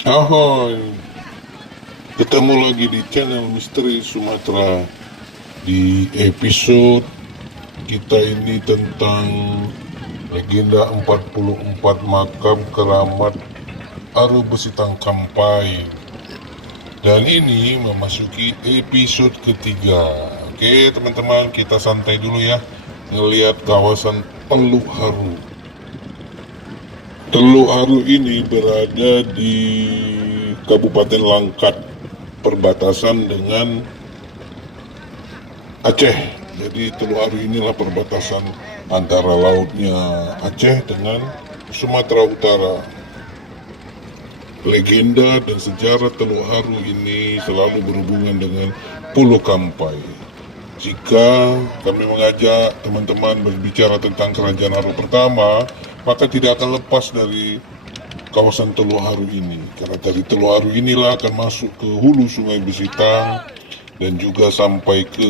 Ahoy, ketemu lagi di channel Misteri Sumatera. Di episode kita ini tentang legenda 44 makam keramat Aru Besitang Kampai. Dan ini memasuki episode ketiga. Oke teman-teman, kita santai dulu ya, ngelihat kawasan Teluk Haru. Teluk Haru ini berada di Kabupaten Langkat, perbatasan dengan Aceh. Jadi Teluk Haru inilah perbatasan antara lautnya Aceh dengan Sumatera Utara. Legenda dan sejarah Teluk Haru ini selalu berhubungan dengan Pulau Kampai. Jika kami mengajak teman-teman berbicara tentang Kerajaan Haru pertama, maka tidak akan lepas dari kawasan Teluk Haru ini. Karena dari Teluk Haru inilah akan masuk ke hulu Sungai Besitang dan juga sampai ke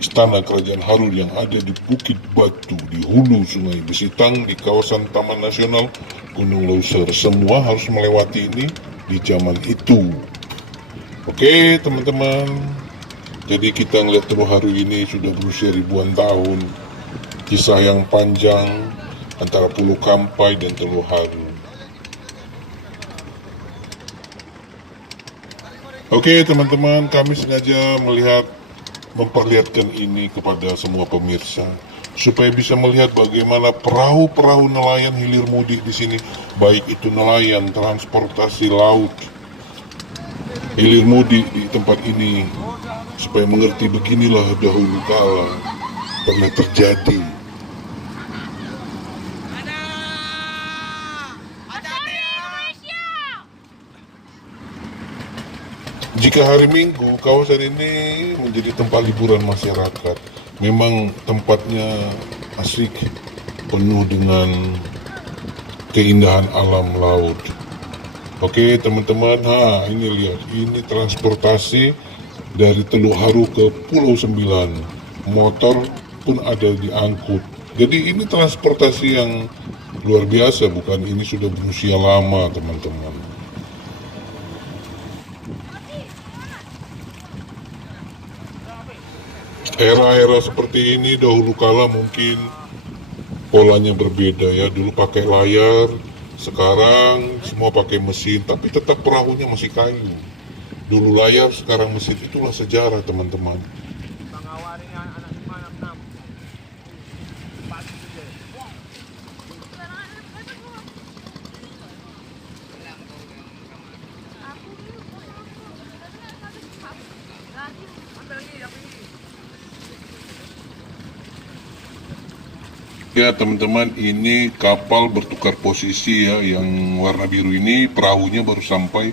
Istana Kerajaan Haru yang ada di Bukit Batu di hulu Sungai Besitang di kawasan Taman Nasional Gunung Leuser. Semua harus melewati ini di zaman itu. Oke teman-teman, jadi kita ngeliat Teluk Haru ini sudah berusia ribuan tahun. Kisah yang panjang antara Pulau Kampai dan Teluk Haru. Oke teman-teman, kami sengaja memperlihatkan ini kepada semua pemirsa supaya bisa melihat bagaimana perahu-perahu nelayan hilir mudik di sini, baik itu nelayan, transportasi laut, hilir mudik di tempat ini, supaya mengerti beginilah dahulu kala pernah terjadi. Jika hari Minggu, kawasan ini menjadi tempat liburan masyarakat. Memang tempatnya asik, penuh dengan keindahan alam laut. Oke teman-teman, ini lihat, ini transportasi dari Teluk Haru ke Pulau Sembilan. Motor pun ada diangkut. Jadi ini transportasi yang luar biasa, bukan ini sudah berusia lama teman-teman. Era-era seperti ini dahulu kala mungkin polanya berbeda ya. Dulu pakai layar, sekarang semua pakai mesin, tapi tetap perahunya masih kayu. Dulu layar, sekarang mesin, itulah sejarah teman-teman. Ya teman-teman, ini kapal bertukar posisi ya, yang warna biru ini perahunya baru sampai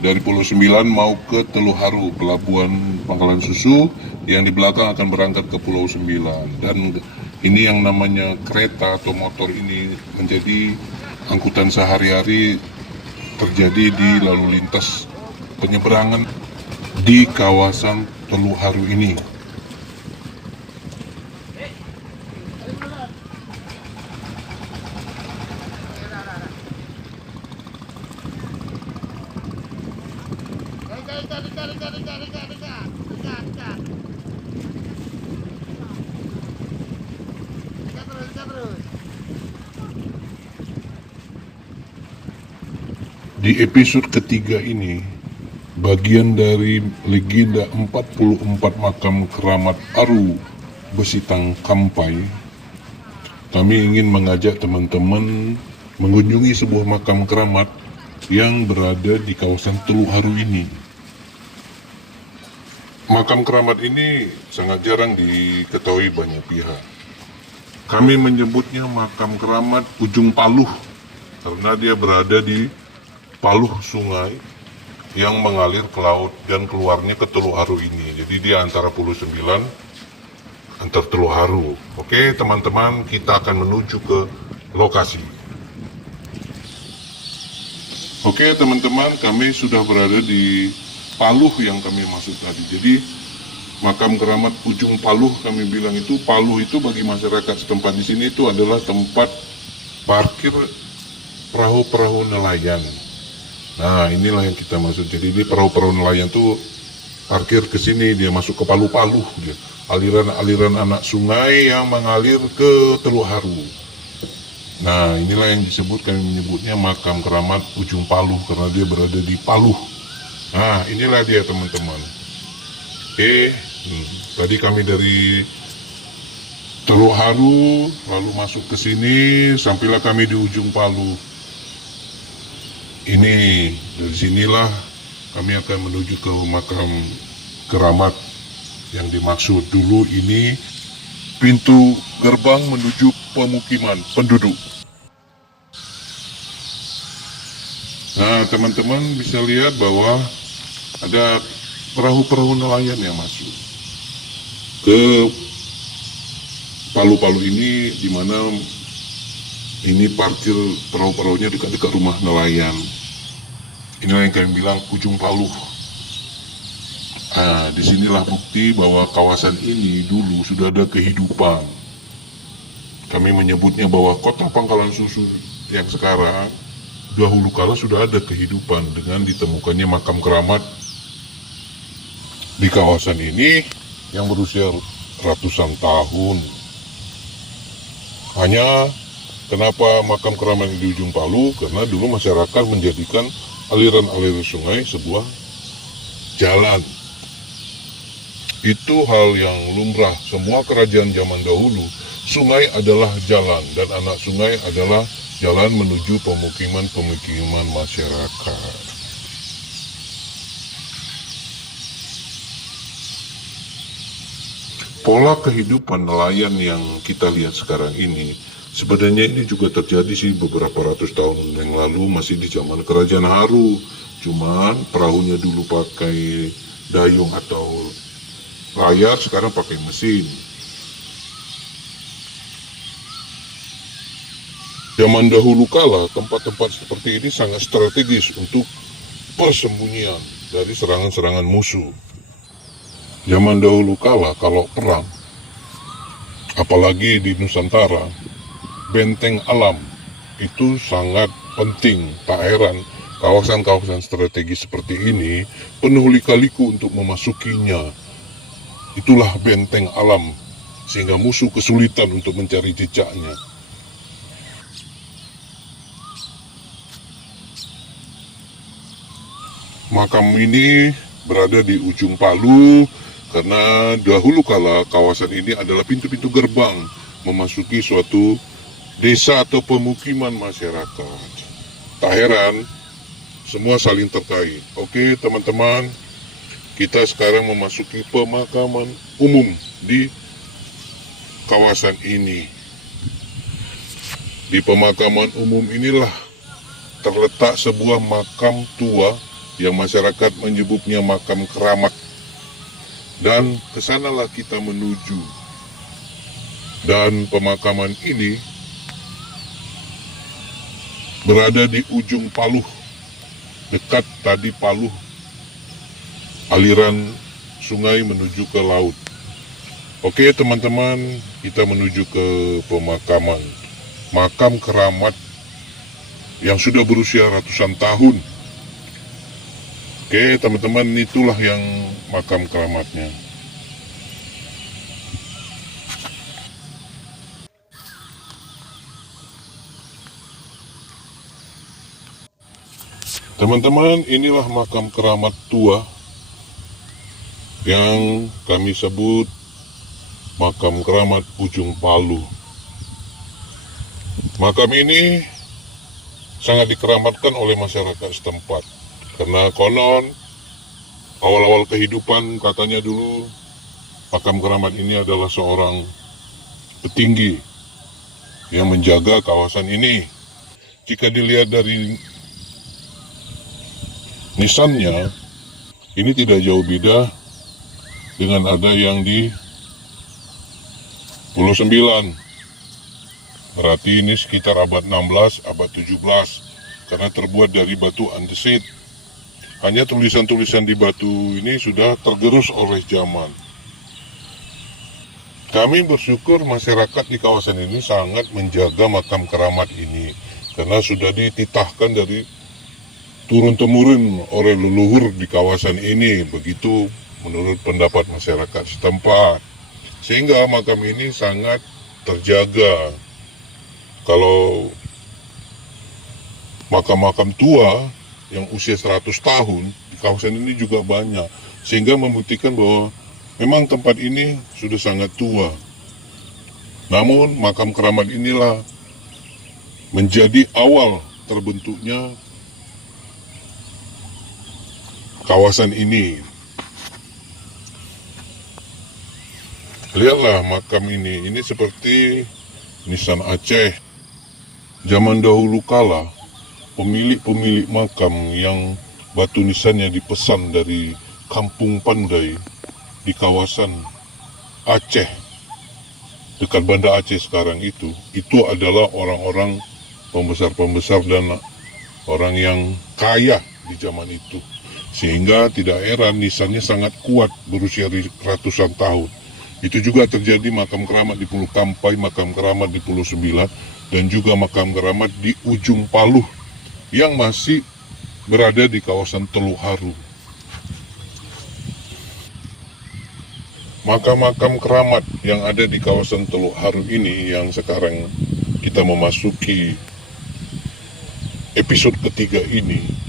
dari Pulau Sembilan mau ke Teluk Haru, pelabuhan Pangkalan Susu, yang di belakang akan berangkat ke Pulau Sembilan. Dan ini yang namanya kereta atau motor ini menjadi angkutan sehari-hari terjadi di lalu lintas penyeberangan di kawasan Teluk Haru ini. Di episode ketiga ini, bagian dari legenda 44 makam keramat Aru Besitang Kampai, kami ingin mengajak teman-teman mengunjungi sebuah makam keramat yang berada di kawasan Teluk Haru ini. Makam keramat ini sangat jarang diketahui banyak pihak. Kami menyebutnya makam keramat Ujung Paluh karena dia berada di paluh sungai yang mengalir ke laut dan keluarnya ke Teluk Haru ini. Jadi dia antara Pulau Sembilan, antar Teluk Haru. Oke teman-teman, kita akan menuju ke lokasi. Oke teman-teman, kami sudah berada di paluh yang kami maksud tadi. Jadi makam keramat Ujung Paluh, kami bilang itu paluh itu bagi masyarakat setempat di sini itu adalah tempat parkir perahu-perahu nelayan. Nah, inilah yang kita maksud. Jadi ini perahu-perahu nelayan tuh parkir ke sini, dia masuk ke Palu-Palu dia. Aliran-aliran anak sungai yang mengalir ke Teluk Haru. Nah, inilah yang disebut, kami menyebutnya makam keramat Ujung Palu karena dia berada di Palu. Nah, inilah dia teman-teman. Tadi kami dari Teluk Haru lalu masuk ke sini, sampailah kami di Ujung Palu. Ini dari sinilah kami akan menuju ke makam keramat yang dimaksud. Dulu ini pintu gerbang menuju pemukiman penduduk. Nah, teman-teman bisa lihat bahwa ada perahu-perahu nelayan yang masuk ke Palu-Palu ini, di mana ini parkir perahu-perahunya dekat-dekat rumah nelayan. Inilah yang kami bilang Ujung Palu. Nah, disinilah bukti bahwa kawasan ini dulu sudah ada kehidupan. Kami menyebutnya bahwa kota Pangkalan Susu yang sekarang dahulu kala sudah ada kehidupan dengan ditemukannya makam keramat di kawasan ini yang berusia ratusan tahun. Hanya kenapa makam keramat di Ujung Palu? Karena dulu masyarakat menjadikan aliran-aliran sungai sebuah jalan. Itu hal yang lumrah. Semua kerajaan zaman dahulu, sungai adalah jalan dan anak sungai adalah jalan menuju pemukiman-pemukiman masyarakat. Pola kehidupan nelayan yang kita lihat sekarang ini sebenarnya ini juga terjadi sih beberapa ratus tahun yang lalu, masih di zaman Kerajaan Haru. Cuman perahunya dulu pakai dayung atau layar, sekarang pakai mesin. Zaman dahulu kala tempat-tempat seperti ini sangat strategis untuk persembunyian dari serangan-serangan musuh. Zaman dahulu kala kalau perang, apalagi di Nusantara, benteng alam itu sangat penting. Tak heran kawasan-kawasan strategis seperti ini penuh lika-liku untuk memasukinya. Itulah benteng alam, sehingga musuh kesulitan untuk mencari jejaknya. Makam ini berada di Ujung Palu karena dahulu kala kawasan ini adalah pintu-pintu gerbang memasuki suatu desa atau pemukiman masyarakat. Tak heran, semua saling terkait. Oke teman-teman, kita sekarang memasuki pemakaman umum di kawasan ini. Di pemakaman umum inilah terletak sebuah makam tua yang masyarakat menyebutnya makam keramat. Dan kesanalah kita menuju. Dan pemakaman ini berada di Ujung Palu, dekat tadi Palu, aliran sungai menuju ke laut. Oke teman-teman, kita menuju ke pemakaman makam keramat yang sudah berusia ratusan tahun. Oke teman-teman, itulah yang makam keramatnya. Teman-teman, inilah makam keramat tua yang kami sebut makam keramat Ujung Palu. Makam ini sangat dikeramatkan oleh masyarakat setempat. Karena konon awal-awal kehidupan katanya dulu makam keramat ini adalah seorang petinggi yang menjaga kawasan ini. Jika dilihat dari nisannya, ini tidak jauh beda dengan ada yang di Pulau Sembilan. Berarti ini sekitar abad 16, abad 17 karena terbuat dari batu andesit. Hanya tulisan-tulisan di batu ini sudah tergerus oleh zaman. Kami bersyukur masyarakat di kawasan ini sangat menjaga makam keramat ini karena sudah dititahkan dari turun-temurun oleh leluhur di kawasan ini, begitu menurut pendapat masyarakat setempat. Sehingga makam ini sangat terjaga. Kalau makam-makam tua yang usia 100 tahun di kawasan ini juga banyak, sehingga membuktikan bahwa memang tempat ini sudah sangat tua. Namun makam keramat inilah menjadi awal terbentuknya kawasan ini. Lihatlah makam ini seperti nisan Aceh. Zaman dahulu kala, pemilik makam yang batu nisannya dipesan dari Kampung Pandai di kawasan Aceh, dekat Banda Aceh sekarang itu adalah orang-orang pembesar-pembesar dan orang yang kaya di zaman itu. Sehingga tidak heran nisannya sangat kuat, berusia ratusan tahun. Itu juga terjadi makam keramat di Pulau Kampai, makam keramat di Pulau Sembilan, dan juga makam keramat di ujung Paluh yang masih berada di kawasan Teluk Haru. Makam-makam keramat yang ada di kawasan Teluk Haru ini yang sekarang kita memasuki episode ketiga ini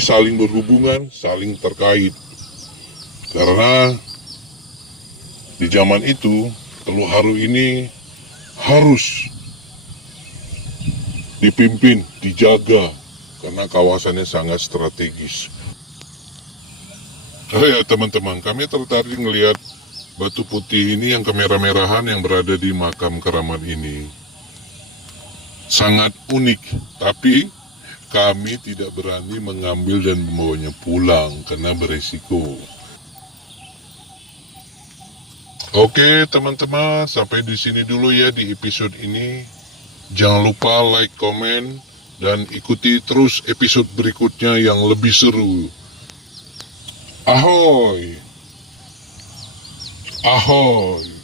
saling berhubungan, saling terkait. Karena di zaman itu, Teluk Haru ini harus dipimpin, dijaga, karena kawasannya sangat strategis. Ya teman-teman, kami tertarik melihat batu putih ini yang kemerah-merahan yang berada di makam keramat ini. Sangat unik, tapi kami tidak berani mengambil dan membawanya pulang karena beresiko. Oke teman-teman, sampai di sini dulu ya di episode ini. Jangan lupa like, komen, dan ikuti terus episode berikutnya yang lebih seru. Ahoy! Ahoy!